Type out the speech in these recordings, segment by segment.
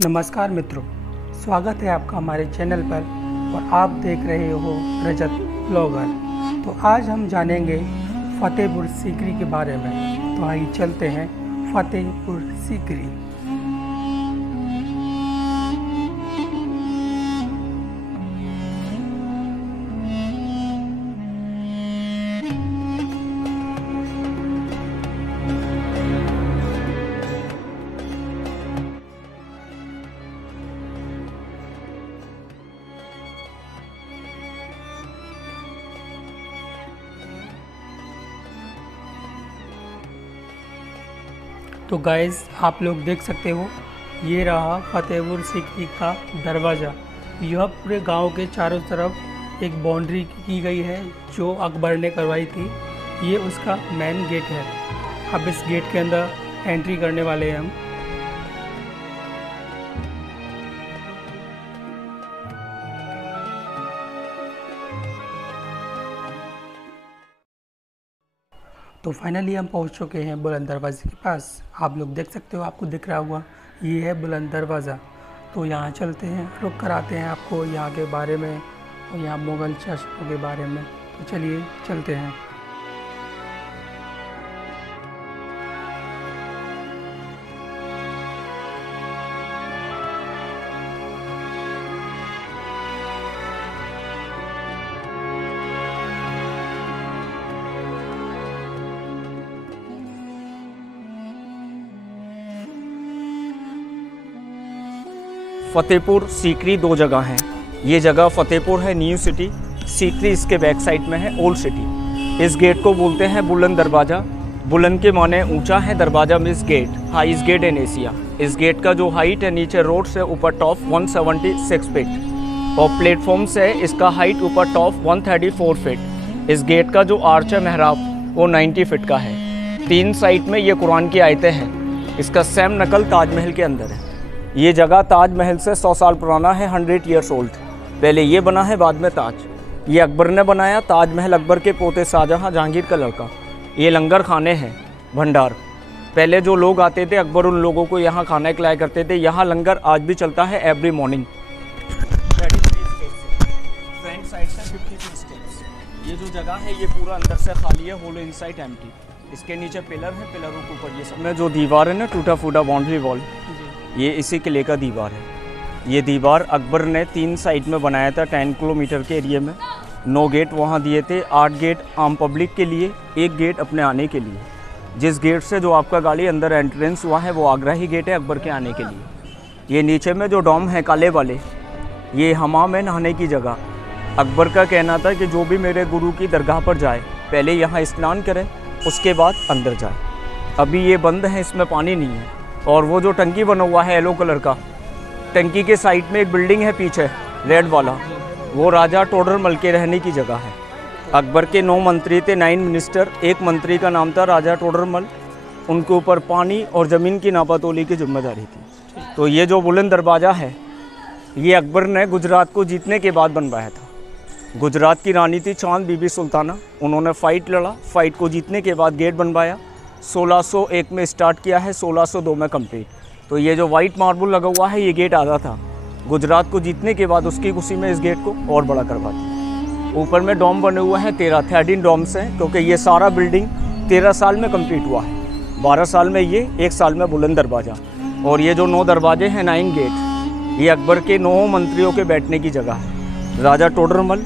नमस्कार मित्रों, स्वागत है आपका हमारे चैनल पर और आप देख रहे हो रजत ब्लॉगर। तो आज हम जानेंगे फतेहपुर सीकरी के बारे में। तो आइए चलते हैं फतेहपुर सीकरी। तो गाइस, आप लोग देख सकते हो, ये रहा फतेहपुर सीकरी का दरवाज़ा। यह पूरे गांव के चारों तरफ एक बाउंड्री की गई है जो अकबर ने करवाई थी। ये उसका मेन गेट है। अब इस गेट के अंदर एंट्री करने वाले हैं हम। तो फाइनली हम पहुंच चुके हैं बुलंद दरवाज़े के पास। आप लोग देख सकते हो, आपको दिख रहा होगा, ये है बुलंद दरवाज़ा। तो यहाँ चलते हैं, रुक कर आते हैं आपको यहाँ के बारे में और यहाँ मुग़ल चश्मों के बारे में। तो चलिए चलते हैं। फतेहपुर सीकरी दो जगह हैं। ये जगह फतेहपुर है न्यू सिटी, सीकरी इसके बैक साइड में है ओल्ड सिटी। इस गेट को बोलते हैं बुलंद दरवाज़ा। बुलंद के माने ऊंचा है, दरवाज़ा means gate, highest gate in Asia. इस गेट का जो हाइट है नीचे रोड से ऊपर टॉप 176 फीट और प्लेटफॉर्म से इसका हाइट ऊपर टॉप 134 फीट। इस गेट का जो आर्च है मेहराब वो 90 फीट का है। 3 साइड में ये कुरान की आयतें हैं। इसका सेम नकल ताजमहल के अंदर है। ये जगह ताजमहल से 100 साल पुराना है, 100 ईयर्स ओल्ड। पहले ये बना है, बाद में ताज। ये अकबर ने बनाया। ताजमहल अकबर के पोते शाहजहां जहांगीर का लड़का। ये लंगर खाने हैं, भंडार। पहले जो लोग आते थे अकबर उन लोगों को यहाँ खाना खिलाया करते थे। यहाँ लंगर आज भी चलता है एवरी मॉर्निंग। फ्रंट साइड से 53 स्टेप्स। ये जो जगह है ये पूरा अंदर से खाली है, होल इनसाइड एम्प्टी। इसके नीचे पिलर है, पिलरों के ऊपर ये सब में जो दीवार है ना, टूटा फूटा बाउंड्री वॉल, ये इसी किले का दीवार है। ये दीवार अकबर ने 3 साइड में बनाया था 10 किलोमीटर के एरिया में। 9 गेट वहाँ दिए थे, 8 गेट आम पब्लिक के लिए, 1 गेट अपने आने के लिए। जिस गेट से जो आपका गाड़ी अंदर एंट्रेंस हुआ है वो आगरा ही गेट है अकबर के आने के लिए। ये नीचे में जो डॉम है काले वाले, ये हमाम है, नहाने की जगह। अकबर का कहना था कि जो भी मेरे गुरु की दरगाह पर जाए पहले यहाँ स्नान करे, उसके बाद अंदर जाए। अभी ये बंद है, इसमें पानी नहीं है। और वो जो टंकी बना हुआ है येलो कलर का, टंकी के साइड में एक बिल्डिंग है पीछे रेड वाला, वो राजा टोडरमल के रहने की जगह है। अकबर के 9 मंत्री थे, 9 मिनिस्टर। एक मंत्री का नाम था राजा टोडरमल। उनके ऊपर पानी और ज़मीन की नापातोली की जिम्मेदारी थी। तो ये जो बुलंद दरवाज़ा है ये अकबर ने गुजरात को जीतने के बाद बनवाया था। गुजरात की रानी थी चांद बीबी सुल्ताना। उन्होंने फ़ाइट लड़ा, फ़ाइट को जीतने के बाद गेट बनवाया। 1601 में स्टार्ट किया है, 1602 में कंप्लीट। तो ये जो वाइट मार्बल लगा हुआ है ये गेट आधा था। गुजरात को जीतने के बाद उसकी खुशी में इस गेट को और बड़ा करवा दिया। ऊपर में डोम बने हुए हैं 13 डोम्स हैं, क्योंकि ये सारा बिल्डिंग 13 साल में कंप्लीट हुआ है। 12 साल में ये, 1 साल में बुलंद दरवाज़ा। और ये जो 9 दरवाजे हैं, 9 गेट, ये अकबर के 9 मंत्रियों के बैठने की जगह है। राजा टोडरमल,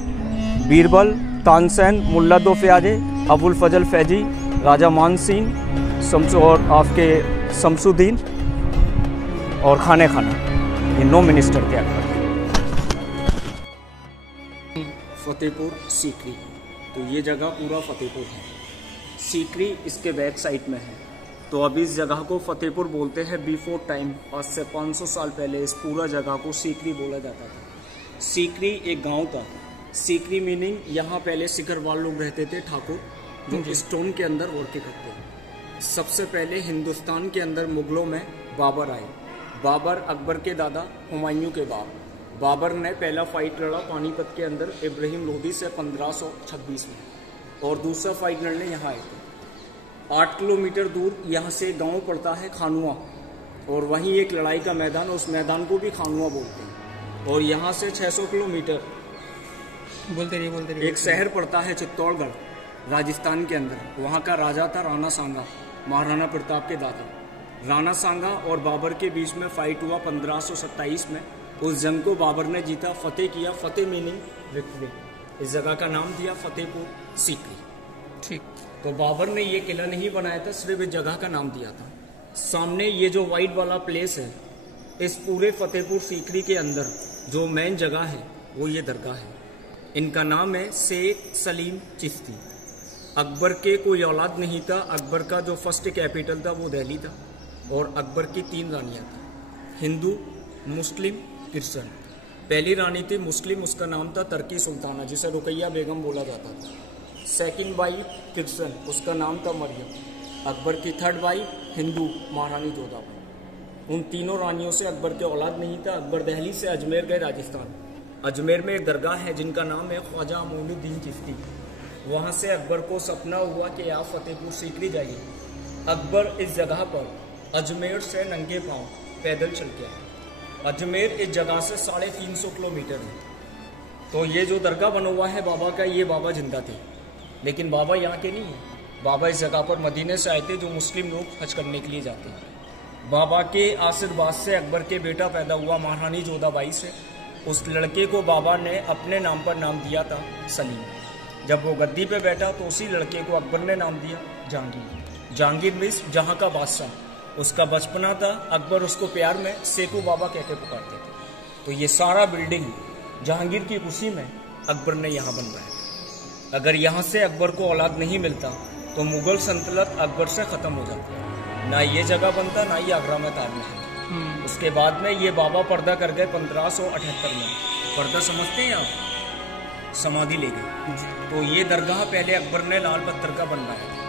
बीरबल, तानसेन, मुल्ला दो फ़याज़े, अबुल फजल फैजी, राजा मानसिंह, शम्सु और आपके शमसुद्दीन और खाने खाना, ये 9 मिनिस्टर थे अकबर। फतेहपुर सीकरी, तो ये जगह पूरा फतेहपुर है। सीकरी इसके बैक साइड में है। तो अभी इस जगह को फतेहपुर बोलते हैं। बिफोर टाइम, आज से 500 साल पहले इस पूरा जगह को सीकरी बोला जाता था। सीकरी एक गांव था। सीकरी मीनिंग यहाँ पहले सिकरवाल लोग रहते थे, ठाकुर, जो स्टोन के अंदर वर्क करते हैं। सबसे पहले हिंदुस्तान के अंदर मुगलों में बाबर आए। बाबर अकबर के दादा, हुमायूं के बाप। बाबर ने पहला फाइट लड़ा पानीपत के अंदर इब्राहिम लोदी से 1526 में, और दूसरा फाइट लड़ने यहाँ आए थे। 8 किलोमीटर दूर यहाँ से गांव पड़ता है खानुआ। और वहीं एक लड़ाई का मैदान, उस मैदान को भी खानुआ बोलते हैं। और यहाँ से 600 किलोमीटर बोलते रहिए एक शहर पड़ता है चित्तौड़गढ़, राजस्थान के अंदर। वहाँ का राजा था राणा सांगा, महाराणा प्रताप के दादा। राणा सांगा और बाबर के बीच में फाइट हुआ 1527 में। उस जंग को बाबर ने जीता, फतेह किया। फतेह मीनिंग विक्ट्री। इस जगह का नाम दिया फतेहपुर सीकरी। ठीक। तो बाबर ने ये किला नहीं बनाया था, सिर्फ इस जगह का नाम दिया था। सामने ये जो वाइट वाला प्लेस है, इस पूरे फतेहपुर सीकरी के अंदर जो मेन जगह है वो ये दरगाह है। इनका नाम है शेख सलीम चिश्ती। अकबर के कोई औलाद नहीं था। अकबर का जो फर्स्ट कैपिटल था वो दिल्ली था। और अकबर की 3 रानियाँ थी, हिंदू, मुस्लिम, क्रिश्चियन। पहली रानी थी मुस्लिम, उसका नाम था तरकी सुल्ताना, जिसे रुकैया बेगम बोला जाता था। सेकंड वाइफ क्रिश्चियन, उसका नाम था मरियम। अकबर की थर्ड वाइफ हिंदू, महारानी जोधाबाई। उन तीनों रानियों से अकबर के औलाद नहीं था। अकबर दिल्ली से अजमेर गए, राजस्थान। अजमेर में एक दरगाह है जिनका नाम है ख्वाजा मोइनुद्दीन चिश्ती। वहाँ से अकबर को सपना हुआ कि आप फतेहपुर सीकरी जाइए। अकबर इस जगह पर अजमेर से नंगे पांव पैदल चल के आए। अजमेर इस जगह से 350 किलोमीटर है। तो ये जो दरगाह बना हुआ है बाबा का, ये बाबा जिंदा थे, लेकिन बाबा यहाँ के नहीं है। बाबा इस जगह पर मदीने से आए थे, जो मुस्लिम लोग हज करने के लिए जाते हैं। बाबा के आशीर्वाद से अकबर के बेटा पैदा हुआ महारानी जोधाबाई से। उस लड़के को बाबा ने अपने नाम पर नाम दिया था सलीम। जब वो गद्दी पे बैठा तो उसी लड़के को अकबर ने नाम दिया जहांगीर। जहांगीर मीन्स जहाँ का बादशाह। उसका बचपना था, अकबर उसको प्यार में सेकू बाबा कह के पुकारते थे। तो ये सारा बिल्डिंग जहांगीर की खुशी में अकबर ने यहाँ बनवाया। अगर यहाँ से अकबर को औलाद नहीं मिलता तो मुगल सल्तनत अकबर से ख़त्म हो जाती। ना ये जगह बनता, ना ये आगरा में ताजमहल। उसके बाद में ये बाबा पर्दा कर गए 1578 में। पर्दा समझते हैं आप? समाधि ले गए। तो ये दरगाह पहले अकबर ने लाल पत्थर का बनवाया था।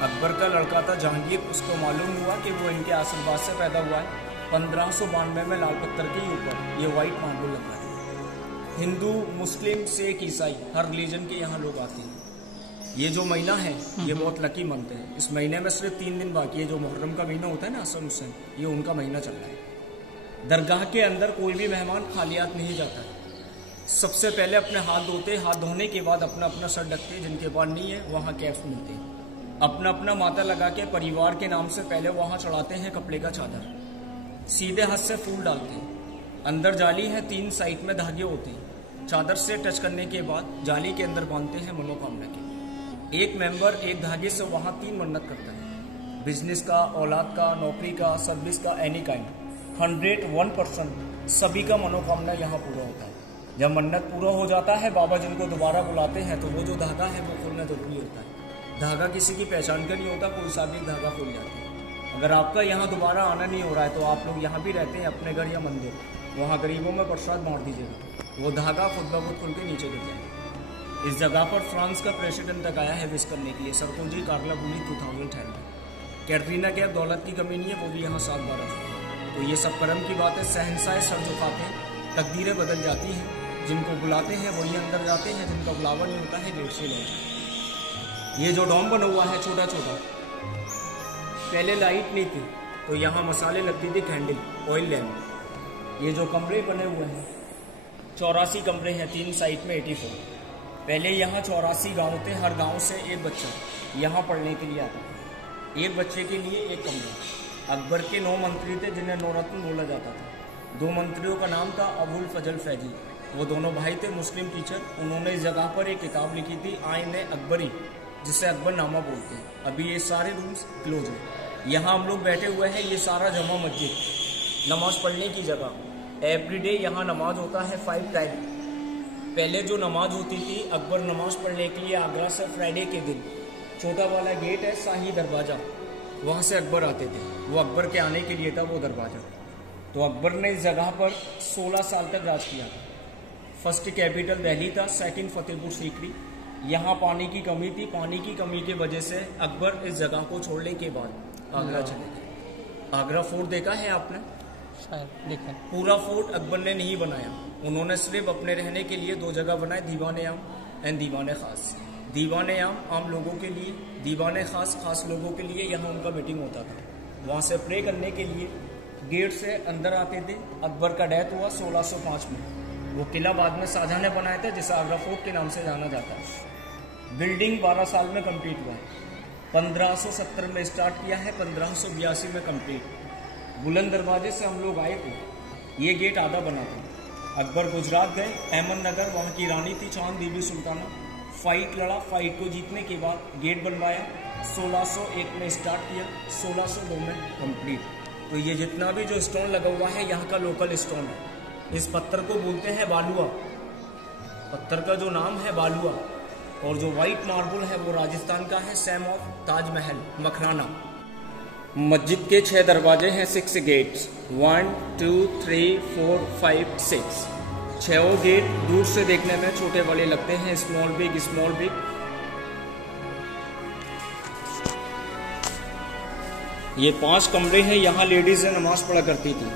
अकबर का लड़का था जहांगीर, उसको मालूम हुआ कि वो इनके आशीर्वाद से पैदा हुआ है। 1592 में लाल पत्थर के ऊपर ये वाइट मार्बल लगा है। हिंदू, मुस्लिम, सिख, ईसाई हर रिलीजन के यहाँ लोग आते हैं। ये जो महीना है ये बहुत लकी मानते हैं। इस महीने में सिर्फ 3 दिन बाकी है। जो मुहर्रम का महीना होता है ना, असम हुसैन, ये उनका महीना चल रहा है। दरगाह के अंदर कोई भी मेहमान खाली हाथ नहीं जाता है। सबसे पहले अपने हाथ धोते, हाथ धोने के बाद अपना अपना सर ढकते। जिनके पास नहीं है वहाँ कैप्स मिलते हैं। अपना अपना माथा लगा के परिवार के नाम से पहले वहाँ चढ़ाते हैं कपड़े का चादर। सीधे हाथ से फूल डालते हैं। अंदर जाली है, 3 साइड में धागे होते हैं। चादर से टच करने के बाद जाली के अंदर बांधते हैं मनोकामना के। एक मेंबर एक धागे से वहाँ 3 मन्नत करता है। बिजनेस का, औलाद का, नौकरी का, सर्विस का, एनी काइंड। 101% सभी का मनोकामना यहाँ पूरा होता है। जब मन्नत पूरा हो जाता है, बाबा जिनको दोबारा बुलाते हैं, तो वो जो धागा है वो खोलना जरूरी होता है। धागा किसी की पहचान का नहीं होता, कोई सा भी धागा खोल जाता है। अगर आपका यहाँ दोबारा आना नहीं हो रहा है तो आप लोग यहाँ भी रहते हैं अपने घर या मंदिर, वहाँ गरीबों में प्रसाद बांट दीजिएगा। वो धागा खुद ब खुद खुल के नीचे गिर जाएगा। इस जगह पर फ्रांस का प्रेसिडेंट तक आया है विश करने के लिए। सरकोजी कारला बुली 2010 में। कैटरीना कैफ, दौलत की कमी नहीं है, वो भी यहाँ 7 बार आ चुकी है। तो ये सब कर्म की बात है। शहंशाह सर झुकाते हैं, तकदीरें बदल जाती हैं। जिनको बुलाते हैं वही अंदर जाते हैं, जिनका बुलावा नहीं होता है गेट से लौट जाते हैं। ये जो डॉम बना हुआ है छोटा छोटा, पहले लाइट नहीं थी तो यहाँ मसाले लगती थी, कैंडल, ऑयल लैम्प। ये जो कमरे बने हुए हैं 84 कमरे हैं, 3 साइड में 84। पहले यहाँ 84 गाँव थे। हर गाँव से एक बच्चा यहाँ पढ़ने के लिए आता था। एक बच्चे के लिए एक कमरा। अकबर के 9 मंत्री थे जिन्हें नौरत्न बोला जाता था। 2 मंत्रियों का नाम था अबुल फजल फैजी। वो दोनों भाई थे, मुस्लिम टीचर। उन्होंने इस जगह पर एक किताब लिखी थी, आइन अकबरी, जिसे अकबरनामा बोलते हैं। अभी ये सारे रूम्स क्लोज हैं। यहाँ हम लोग बैठे हुए हैं, ये सारा जमा मस्जिद, नमाज पढ़ने की जगह। एवरीडे यहाँ नमाज होता है 5 टाइम। पहले जो नमाज होती थी, अकबर नमाज पढ़ने के लिए आगरा से फ्राइडे के दिन छोटा वाला गेट है शाही दरवाज़ा, वहाँ से अकबर आते थे। वो अकबर के आने के लिए था वो दरवाज़ा। तो अकबर ने इस जगह पर 16 साल तक राज किया था। फर्स्ट कैपिटल दिल्ली था, सेकंड फतेहपुर सीकरी। यहाँ पानी की कमी थी। पानी की कमी की वजह से अकबर इस जगह को छोड़ने के बाद आगरा चले गए। आगरा फोर्ट देखा है आपने? शायद देखा। पूरा फोर्ट अकबर ने नहीं बनाया। उन्होंने सिर्फ अपने रहने के लिए 2 जगह बनाए, दीवाने आम एंड दीवाने खास। दीवाने आम लोगों के लिए, दीवाने खास लोगों के लिए। यहाँ उनका मीटिंग होता था। वहाँ से प्रे करने के लिए गेट से अंदर आते थे। अकबर का डेथ हुआ 1605 में। वो किला बाद में शाहजहां ने बनाया था, जिसे आगरा फोर्ट के नाम से जाना जाता है। बिल्डिंग 12 साल में कंप्लीट हुआ है। 1570 में स्टार्ट किया है, 1582 में कंप्लीट। बुलंद दरवाजे से हम लोग आए थे, ये गेट आधा बना था। अकबर गुजरात गए, अहमदनगर, वहाँ की रानी थी चांद बीबी सुल्ताना, फाइट लड़ा, फाइट को जीतने के बाद गेट बनवाया। 1601 में स्टार्ट किया, 1602 में कंप्लीट। तो ये जितना भी जो स्टोन लगा हुआ है यहाँ का लोकल स्टोन है। इस पत्थर को बोलते हैं बालुआ, पत्थर का जो नाम है बालुआ। और जो वाइट मार्बल है वो राजस्थान का है, सेम ऑफ ताजमहल मखराना। मस्जिद के 6 दरवाजे हैं, 6 गेट्स, 1 2 3 4 5 6। 6 गेट दूर से देखने में छोटे वाले लगते हैं, स्मॉल बिग स्मॉल बिग। ये 5 कमरे हैं, यहाँ लेडीज नमाज पढ़ा करती थी।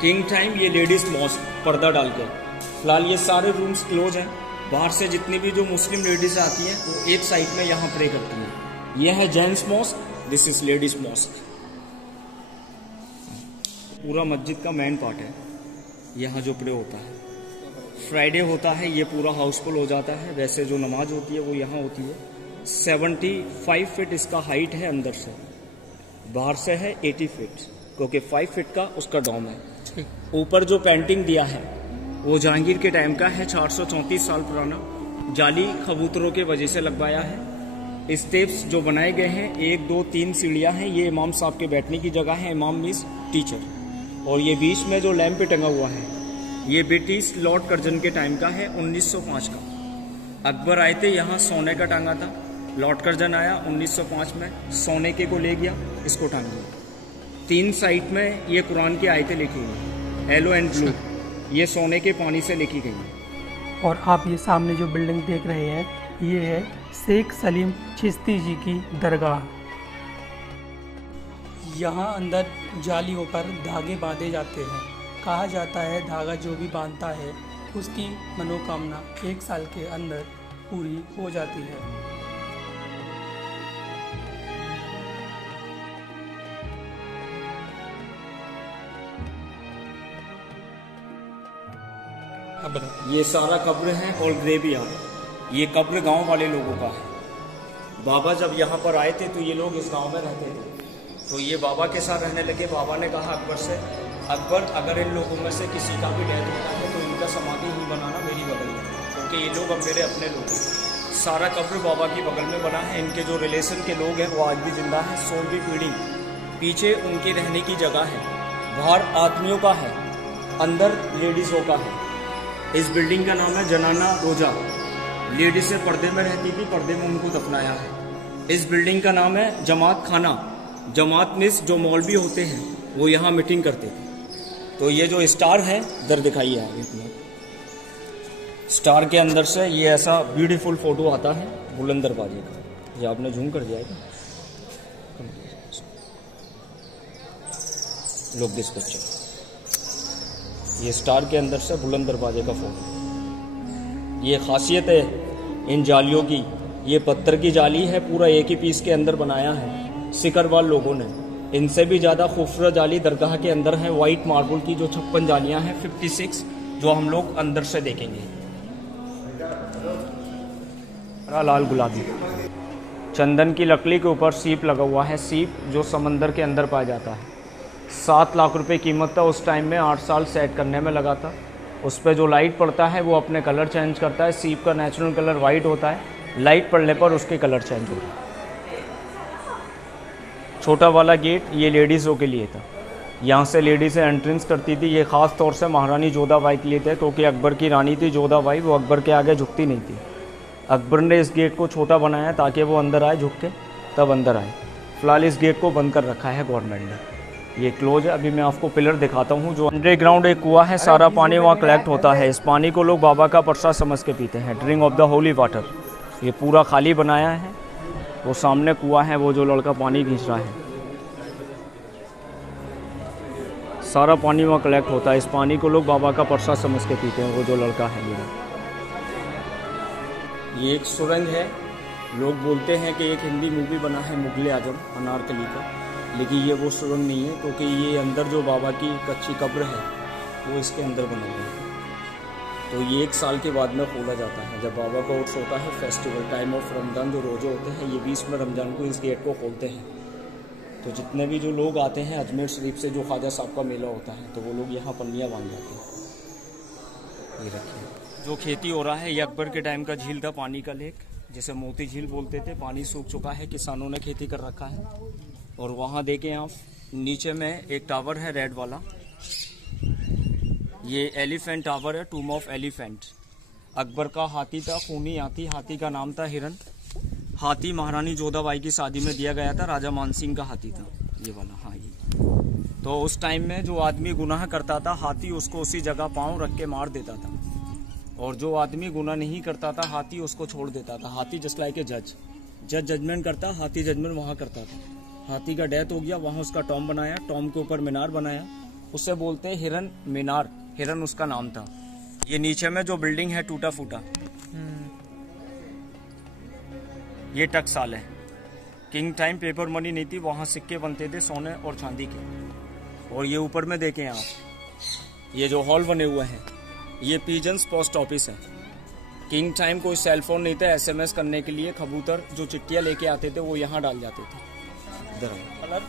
किंग टाइम ये लेडीज मॉस्क, पर्दा डाल के। फिलहाल ये सारे रूम्स क्लोज हैं। बाहर से जितनी भी जो मुस्लिम लेडीज आती हैं वो एक साइड में यहाँ प्रे करती हैं। ये है gents mosque, this is ladies mosque. पूरा मस्जिद का मेन पार्ट है, यहाँ जो प्रे होता है। फ्राइडे होता है, ये पूरा हाउसफुल हो जाता है। वैसे जो नमाज होती है वो यहाँ होती है। 75 फीट इसका हाइट है अंदर से, बाहर से है 80 फीट, क्योंकि 5 फीट का उसका डोम है। ऊपर जो पेंटिंग दिया है वो जहांगीर के टाइम का है, 434 साल पुराना। जाली कबूतरों के वजह से लगवाया है। स्टेप्स जो बनाए गए हैं, 1 2 3 सीढ़ियाँ हैं। ये इमाम साहब के बैठने की जगह है, इमाम मीन्स टीचर। और ये बीच में जो लैंप टंगा हुआ है ये ब्रिटिश लॉर्ड कर्जन के टाइम का है, 1905 का। अकबर आए थे, यहाँ सोने का टांगा था। लॉर्ड कर्जन आया 1905 में, सोने के को ले गया, इसको टांग दिया। 3 साइड में ये कुरान की आयतें लिखी हुई, येलो एंड ब्लू, ये सोने के पानी से लिखी गई है। और आप ये सामने जो बिल्डिंग देख रहे हैं, ये है शेख सलीम चिश्ती जी की दरगाह। यहाँ अंदर जालियों पर धागे बांधे जाते हैं। कहा जाता है धागा जो भी बांधता है उसकी मनोकामना 1 साल के अंदर पूरी हो जाती है। ये सारा कब्र है और ग्रेवयार्ड। ये कब्र गांव वाले लोगों का है। बाबा जब यहाँ पर आए थे तो ये लोग इस गांव में रहते थे, तो ये बाबा के साथ रहने लगे। बाबा ने कहा अकबर से, अकबर अगर इन लोगों में से किसी का भी डेथ होता है तो इनका समाधि ही बनाना मेरी बगल में, क्योंकि ये लोग अब मेरे अपने लोग हैं। सारा कब्र बाबा की बगल में बना है। इनके जो रिलेशन के लोग हैं वो आज भी जिंदा है। 16वीं पीढ़ी। पीछे उनके रहने की जगह है, बाहर आदमियों का है, अंदर लेडीज़ों का है। इस बिल्डिंग का नाम है जनाना रोजा। लेडीज से पर्दे में रहती थी, पर्दे में उनको दफनाया है। इस बिल्डिंग का नाम है जमात खाना। जमात मिस जो मौलवी होते हैं वो यहाँ मीटिंग करते थे। तो ये जो स्टार है इधर दिखाइए आप, इतना स्टार के अंदर से ये ऐसा ब्यूटीफुल फोटो आता है बुलंद दरवाजे का। ये आपने जूम कर दिया है, लोग दिस पिक्चर। ये स्टार के अंदर से बुलंद दरवाजे का फोटो। ये खासियत है इन जालियों की, ये पत्थर की जाली है, पूरा एक ही पीस के अंदर बनाया है सिकरवाल लोगों ने। इनसे भी ज़्यादा खूबसूरत जाली दरगाह के अंदर है, वाइट मार्बल की जो 56 जालियां हैं, 56, जो हम लोग अंदर से देखेंगे। लाल गुलाबी चंदन की लकड़ी के ऊपर सीप लगा हुआ है, सीप जो समंदर के अंदर पाया जाता है। 7 लाख रुपए कीमत था उस टाइम में, 8 साल सेट करने में लगा था। उस पर जो लाइट पड़ता है वो अपने कलर चेंज करता है। सीप का नेचुरल कलर वाइट होता है, लाइट पड़ने पर उसके कलर चेंज होता है। छोटा वाला गेट ये लेडीज़ों के लिए था, यहाँ से लेडीज़ें एंट्रेंस करती थी। ये ख़ास तौर से महारानी जोधाबाई के लिए थे, क्योंकि अकबर की रानी थी जोधाबाई, वो अकबर के आगे झुकती नहीं थी। अकबर ने इस गेट को छोटा बनाया ताकि वो अंदर आए, झुक के तब अंदर आए। फ़िलहाल इस गेट को बंद कर रखा है गवर्नमेंट ने, ये क्लोज है। अभी मैं आपको पिलर दिखाता हूँ। जो अंडरग्राउंड एक कुआं है, सारा पानी वहाँ कलेक्ट होता है। इस पानी को लोग बाबा का प्रसाद समझ के पीते हैं, drink of the holy water. ये पूरा खाली बनाया है, वो सामने कुआं है, वो जो लड़का पानी खींच रहा है, सारा पानी वहाँ कलेक्ट होता है। इस पानी को लोग बाबा का प्रसाद समझ के पीते हैं, वो जो लड़का है मेरा। ये एक सुरंग है। लोग बोलते हैं कि एक हिंदी मूवी बना है मुगल आजम अनारकली का, लेकिन ये वो सुरंग नहीं है, क्योंकि ये अंदर जो बाबा की कच्ची कब्र है वो इसके अंदर बना हुआ है। तो ये 1 साल के बाद में खोला जाता है, जब बाबा का उर्स होता है, फेस्टिवल टाइम ऑफ रमज़ान जो रोज़े होते हैं, ये 20 में रमज़ान को इस गेट को खोलते हैं। तो जितने भी जो लोग आते हैं अजमेर शरीफ से, जो ख्वाजा साहब का मेला होता है, तो वो लोग यहाँ पन्नियाँ बांध जाते हैं। ये रखिए, जो खेती हो रहा है ये अकबर के टाइम का झील था, पानी का लेक, जिसे मोती झील बोलते थे। पानी सूख चुका है, किसानों ने खेती कर रखा है। और वहाँ देखें आप, नीचे में एक टावर है रेड वाला, ये एलिफेंट टावर है, टूम ऑफ एलिफेंट। अकबर का हाथी था, खूनी हाथी, हाथी का नाम था हिरन। हाथी महारानी जोधाबाई की शादी में दिया गया था, राजा मानसिंह का हाथी था ये वाला। हाँ, ये तो उस टाइम में जो आदमी गुनाह करता था, हाथी उसको उसी जगह पाँव रख के मार देता था, और जो आदमी गुनाह नहीं करता था, हाथी उसको छोड़ देता था। हाथी जस्ट लाइक ए जज जजमेंट करता, हाथी जजमेंट वहाँ करता था। हाथी का डेथ हो गया, वहाँ उसका टॉम बनाया, टॉम के ऊपर मीनार बनाया, उससे बोलते हैं हिरन मीनार, हिरन उसका नाम था। ये नीचे में जो बिल्डिंग है टूटा फूटा, ये टकसाल है। किंग टाइम पेपर मनी नहीं थी, वहाँ सिक्के बनते थे सोने और चांदी के। और ये ऊपर में देखें आप, ये जो हॉल बने हुए हैं, ये पिजन्स पोस्ट ऑफिस है। किंग टाइम कोई सेलफोन नहीं था, SMS करने के लिए कबूतर जो चिट्ठियाँ लेके आते थे वो यहाँ डाल जाते थे। कलर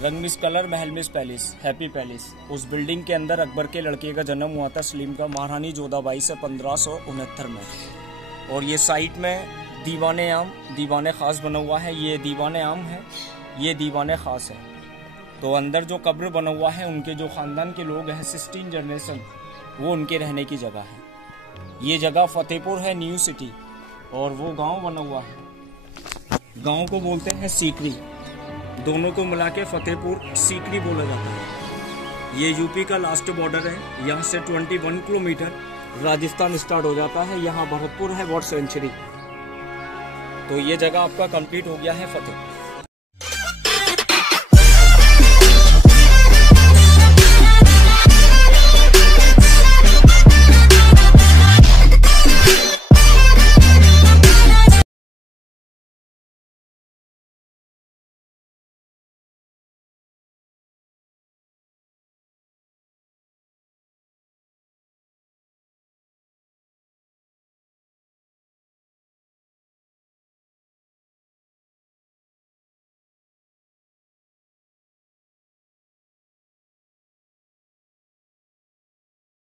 रंग मिस कलर, महल मिस पैलेस, हैप्पी पैलेस। उस बिल्डिंग के अंदर अकबर के लड़के का जन्म हुआ था, सलीम का, महारानी जोधाबाई से 1569 में। और ये साइड में दीवाने आम, दीवाने खास बना हुआ है। ये दीवाने आम है, ये दीवाने खास है। तो अंदर जो कब्र बना हुआ है, उनके जो खानदान के लोग हैं, 16 जनरेशन, वो उनके रहने की जगह है। ये जगह फतेहपुर है, न्यू सिटी, और वो गांव बना हुआ है, गांव को बोलते हैं सीकरी। दोनों को मिला के फतेहपुर सीकरी बोला जाता है। ये यूपी का लास्ट बॉर्डर है, यहाँ से 21 किलोमीटर राजस्थान स्टार्ट हो जाता है। यहाँ भरतपुर है, बर्ड सेंचुरी। तो ये जगह आपका कंप्लीट हो गया है फतेहपुर।